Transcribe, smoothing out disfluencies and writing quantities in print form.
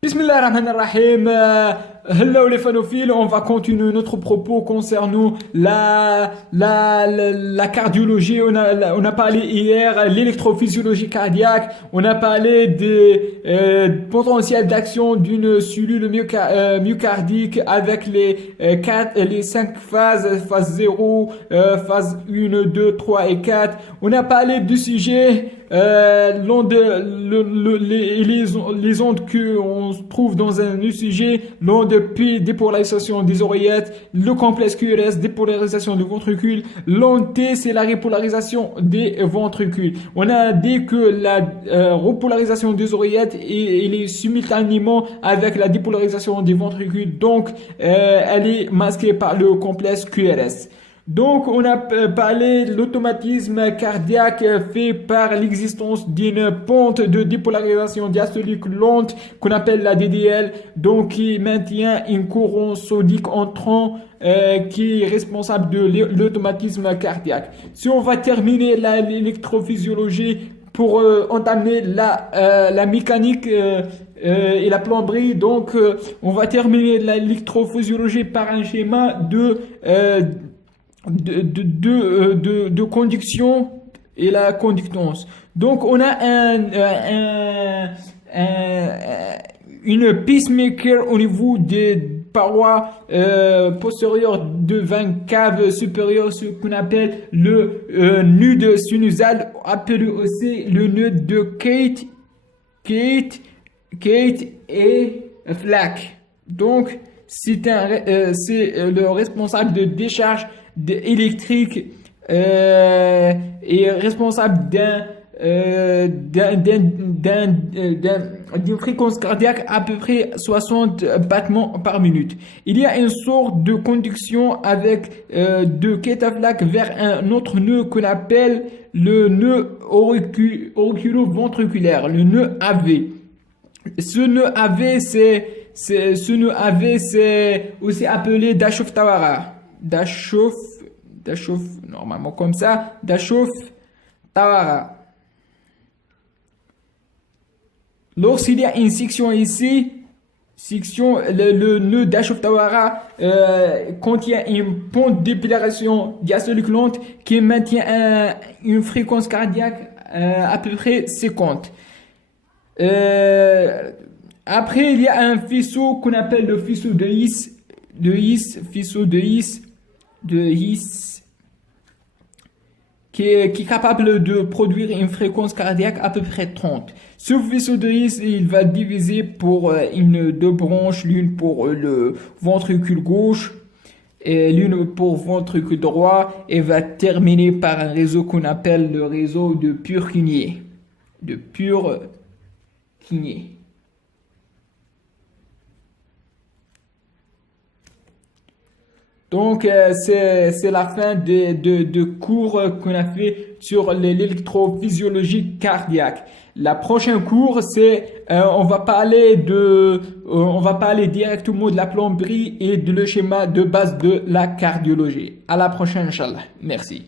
Bismillahirrahmanirrahim. Hello les fanophiles, on va continuer notre propos concernant la cardiologie. On a parlé hier l'électrophysiologie cardiaque. On a parlé des potentiels d'action d'une cellule myocardique avec les 5 phases, phase 0, phase 1, 2, 3 et 4. On a parlé du sujet les ondes que on trouve dans un sujet, l'onde P, dépolarisation des oreillettes, le complexe QRS, dépolarisation du ventricule, l'onde T, c'est la repolarisation des ventricules. On a dit que la repolarisation des oreillettes elle est simultanément avec la dépolarisation des ventricules, donc elle est masquée par le complexe QRS. Donc, on a parlé de l'automatisme cardiaque fait par l'existence d'une pente de dépolarisation diastolique lente qu'on appelle la DDL, donc qui maintient une courant sodique entrant qui est responsable de l'automatisme cardiaque. Si on va terminer l'électrophysiologie pour entamer la mécanique et la plomberie, donc on va terminer l'électrophysiologie par un schéma de conduction et la conductance. Donc, on a une pacemaker au niveau des parois postérieures de 20 caves supérieures, ce qu'on appelle le nœud sinusal, appelé aussi le nœud de Kate et Flack. Donc, c'est le responsable de décharge électrique est responsable d'une fréquence cardiaque à peu près 60 battements par minute. Il y a une sorte de conduction avec de Kate-Flack vers un autre nœud qu'on appelle le nœud auriculo-ventriculaire, le nœud AV. Ce nœud AV, c'est aussi appelé Dashof-Tawara. Dashof, normalement comme ça, Dashof-Tawara. Lorsqu'il y a une section ici, le nœud Dashof-Tawara contient une pente d'épilaration diastolique lente qui maintient une fréquence cardiaque à peu près 50. Après, il y a un faisceau qu'on appelle le faisceau de His, qui est capable de produire une fréquence cardiaque à peu près 30. Ce faisceau de His, il va diviser pour deux branches, l'une pour le ventricule gauche et l'une pour ventricule droit, et va terminer par un réseau qu'on appelle le réseau de Purkinje. Donc, c'est la fin de cours qu'on a fait sur l'électrophysiologie cardiaque. La prochaine cours, c'est on va parler directement de la plomberie et de le schéma de base de la cardiologie. À la prochaine, Inch'Allah. Merci.